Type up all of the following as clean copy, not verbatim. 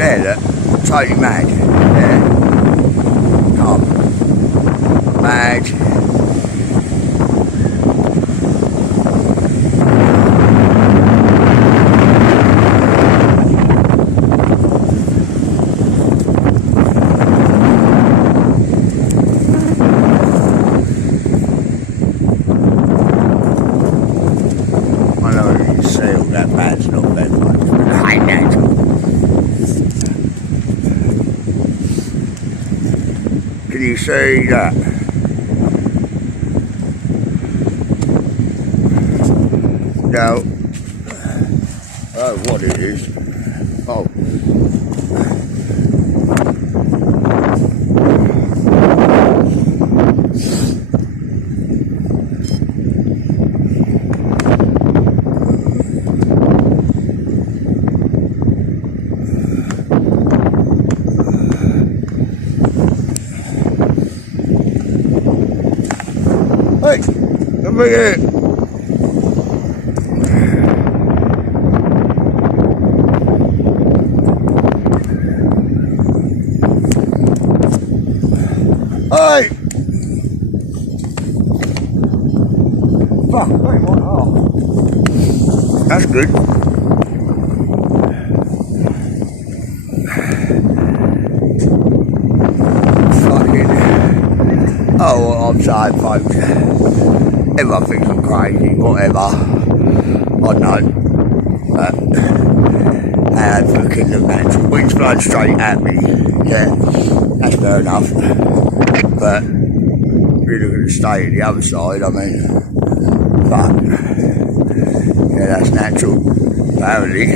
there, look. Totally mad. Yeah. Calm. Mad. I know you can see all that bad's not that much, but I hate that. Can you see that? Now, oh, what it is? Oh. Hey, come here. Hey! Fuck, hey, what? Oh. That's good. Fucking. Oh, well, I'm sorry, folks. Everyone thinks I'm crazy, whatever. I know. But. And fucking look natural. Wind's blowing straight at me. Yeah, that's fair enough. But. If you're looking to stay at the other side, I mean. Fuck. Yeah, that's natural. Apparently.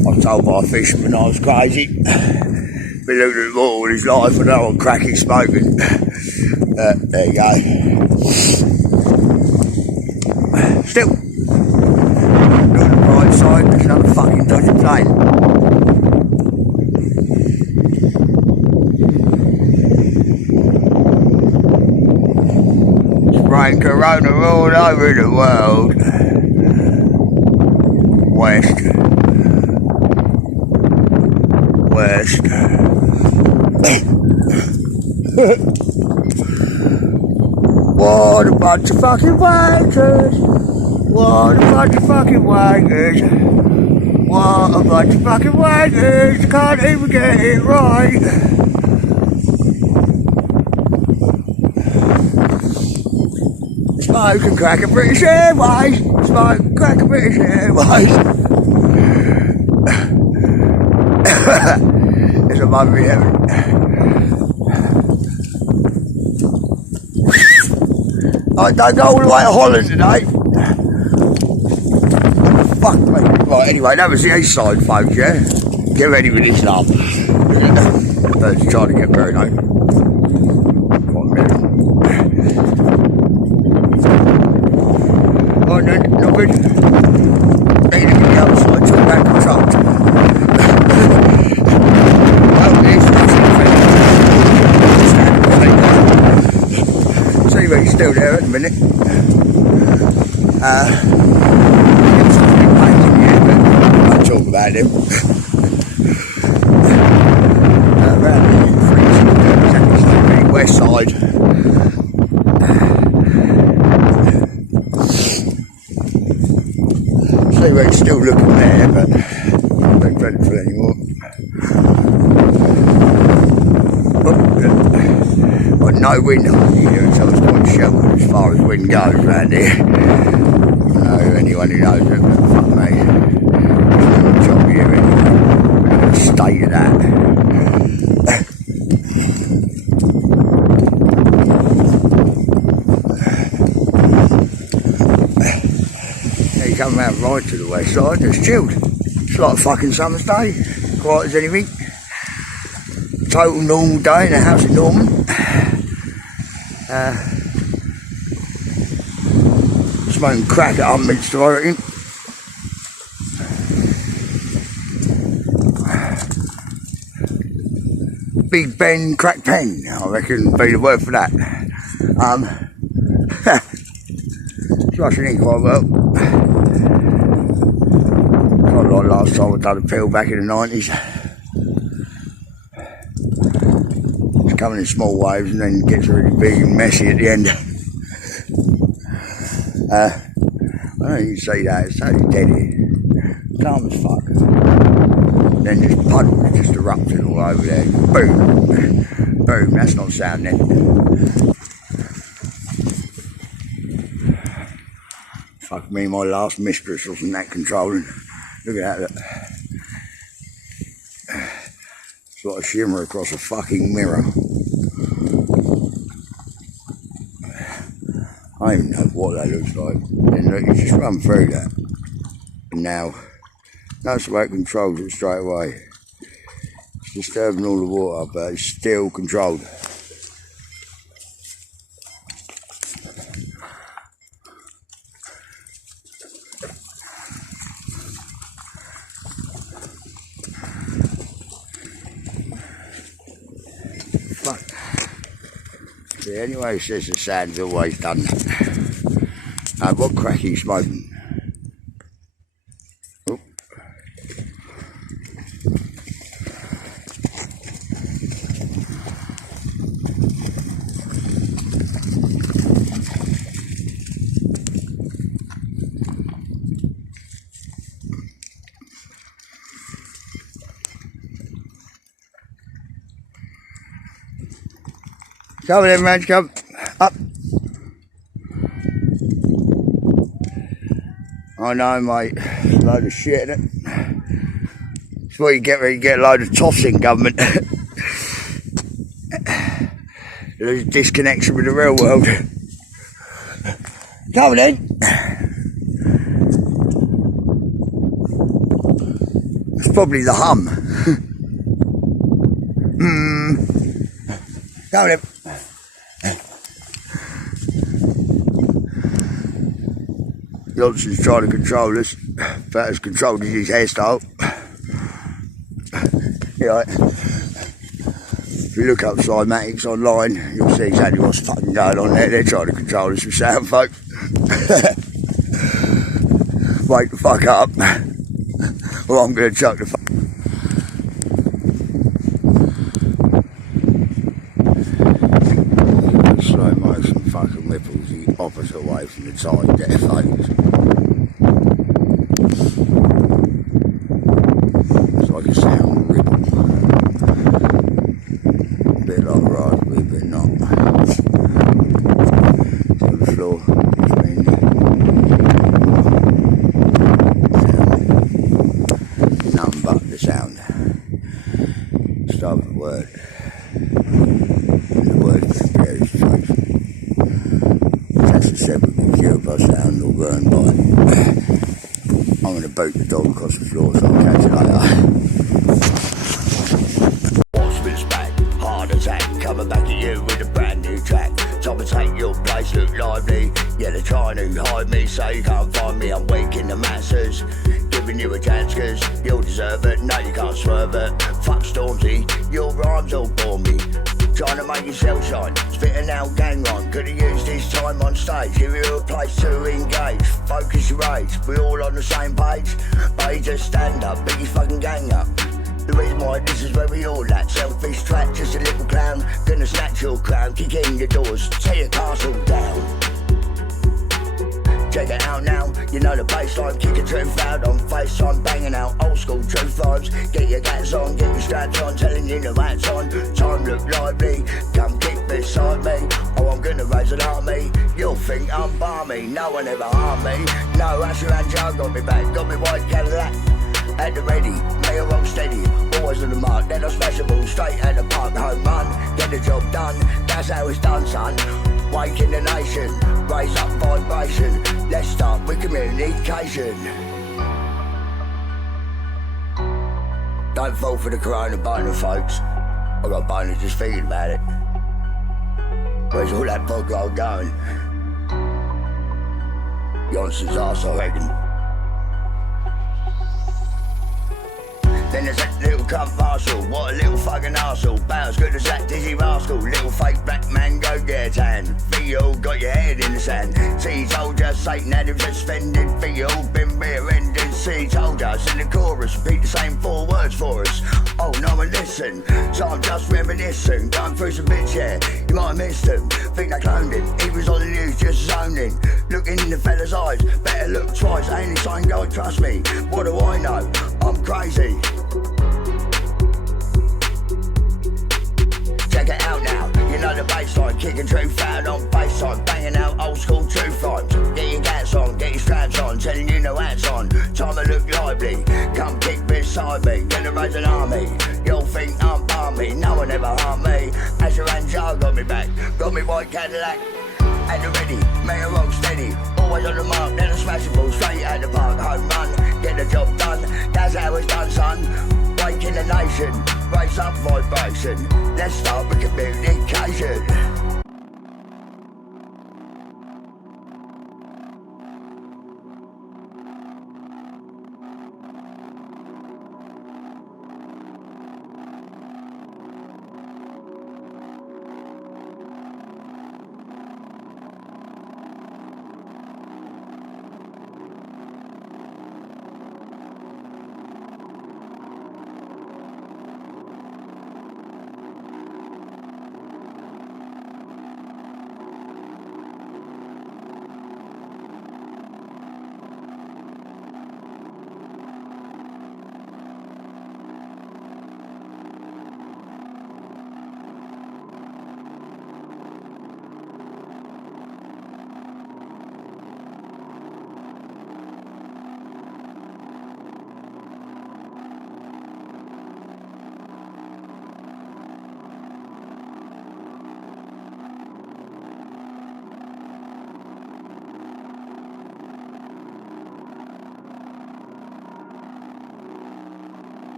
I was told by a fisherman I was crazy. Been looking at the water all his life and now I'm cracking smoking. There you go. Still, look at the right side, there's another fucking dodgy plane. Spraying corona all over the world. West. What a bunch of fucking wankers. What a bunch of fucking wankers. What a bunch of fucking wankers. Can't even get it right. Smoke and crack a British Airways. Smoke and crack a British Airways. It's a mummy heaven. I don't go all the way to Holland today. Fuck me. Right, anyway, that was the east side, folks, yeah? Get ready with this love. The birds are trying to get buried home. One minute. Right then, not good. Need to get the other side, talk about control. See, but he's still there at the minute. I'll talk about him. Around the west side. See, but he's still looking there, but not very dreadful anymore. But no wind on here, so it's quite sheltered as far as wind goes around here. Anyone who knows it, fuck me. It's not job here anyway. State of that. Now you come round right to the west side, it's chilled. It's like a fucking summer's day, quiet as anything. Total normal day in the house of Norman. Smoking crack at Upminster, I reckon. Big Ben crack pen, I reckon, be the word for that. It's rushing in quite well. Quite last time I done a pill back in the 90s. It's coming in small waves and then gets really big and messy at the end. I don't know if you can see that, it's totally dead here. Calm as fuck. Then just puddles just erupting all over there. Boom! Boom, that's not sound then. Fuck me, my last mistress wasn't that controlling. Look at that, look. It's like a shimmer across a fucking mirror. I don't even know what that looks like. And look, you just run through that. And now, that's the way it controls it straight away. It's disturbing all the water, but it's still controlled. Fuck. See, anyway, it says the sand's always done that. What crack are you smoking? Come then, man, come up. I know, mate. It's a load of shit, isn't it? It's what you get when you get a load of toffs in government. There's a disconnection with the real world. Come then. It's probably the hum. Come then. Johnson's trying to control us, but has controlled his hairstyle. Yeah. If you look up Cymatics online, you'll see exactly what's fucking going on there. They're trying to control us with sound, folks. Wake the fuck up, or I'm going to chuck the fuck. Slow motion fucking ripples the opposite way from the tide there, folks. It's like a sound ripple. A bit like raspberry, but not. It's on the floor, which means nothing but the sound. Start with the word. The word is produced, folks. That's a separate computer by sound or burn by. I'm going to boot the dog across the floor, so I'll catch you later. Watchman's back, heart attack, coming back at you with a brand new track. Time to take your place, look lively. Yeah, they're trying to hide me, so you can't find me. I'm waking the masses, giving you a chance, cause you'll deserve it. No, you can't swerve it. Fuck Stormzy, your rhymes all bore me. Trying to make yourself shine, spitting out gang rhyme. Could've used this time on stage, give you a place to engage. Focus your rage, we all on the same page. But you just stand up, beat your fucking gang up. The reason why this is where we all at. Selfish track, just a little clown. Gonna snatch your crown, kick in your doors, tear your castle down. Check it out now, you know the bassline, kick a truth out on FaceTime, banging out old school truth rhymes. Get your gats on, get your straps on, telling you the rats on. Time look lively, come kick beside me. Oh, I'm gonna raise an army, you'll think I'm balmy. No one ever harmed me, no Asher and Joe got me back, got me white Cadillac. At the ready, may I roll steady, always on the mark, then I smash the ball straight at the park, home run, get the job done, that's how it's done, son. Waking the nation, raise up vibration, let's start with communication. Don't fall for the corona boner, folks. I got boners just thinking about it. Where's all that vodka going? Johnson's arse, I reckon. Then there's that little cunt Marshall, what a little fucking arsehole. About as good as that dizzy rascal, little fake black man, go get a tan. Theo got your head in the sand. See, told ya, Satan had him suspended. Theo been rear-ended. See, told ya, us in the chorus, repeat the same 4 words for us. Oh, no one listen, so I'm just reminiscing, going through some bits, yeah, you might have missed him. Think they cloned him, he was on the news just zoning. Looking in the fella's eyes, better look twice, ain't he saying go trust me? What do I know? I'm crazy. Check it out now, you know the bassline, kicking true fat on FaceTime, banging out old school truth rhymes. Get your gats on, get your straps on, telling you no hats on. Time to look lively, come kick beside me, generate an army. You'll think I'm balmy, no one ever harmed me. Asher and Jar got me back, got me white Cadillac. At the ready, make a roll steady, always on the mark, then a smashing ball straight at the park. Home run, get the job done, that's how it's done, son. Waking the nation, raise up vibration, let's start with communication.